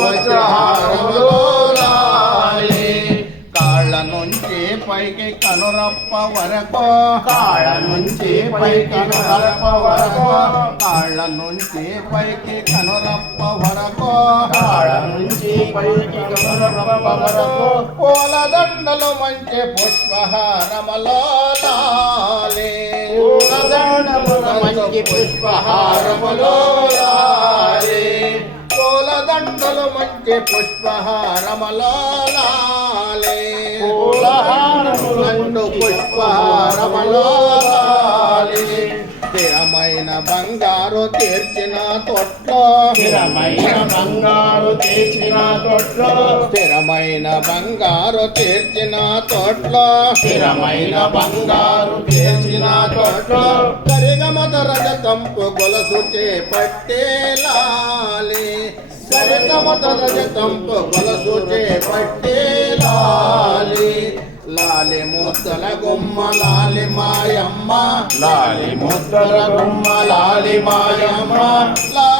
వజ్రహారములో లాలి కాళ్ళ నుంచి పైకి కనురప్ప వరకు కాళ్ళ నుంచి పైకి కనురప్ప వరకు కాళ్ళ నుంచి పైకి కనురప్ప వరకు కాళ్ళ నుంచి పైకి కనురప్ప వరకు పూలదండలు మంచి పుష్పహారములో లాలి పూలదండములు మంచి పుష్పహారములో లాలి పూలదండలు మంచి పుష్పహారములో లాలి పూలహారములు పుష్పహారములో లాలి స్థిరమైన బంగారు తీర్చిన తొట్లో స్థిరమైన బంగారు తీర్చిన తొట్లో స్థిరమైన బంగారు తీర్చిన తొట్లో స్థిరమైన బంగారు తీర్చిన తొట్లో సరిగమత రజతంపు గొలసు చేపట్టే లాలి సరిగమత రజతంపు గొలసు చేపట్టే లాలి లాలి ముద్దల గుమ్మ లాలి మాయమ్మ లాలి ముద్దల గుమ్మ లాలి మాయమ్మ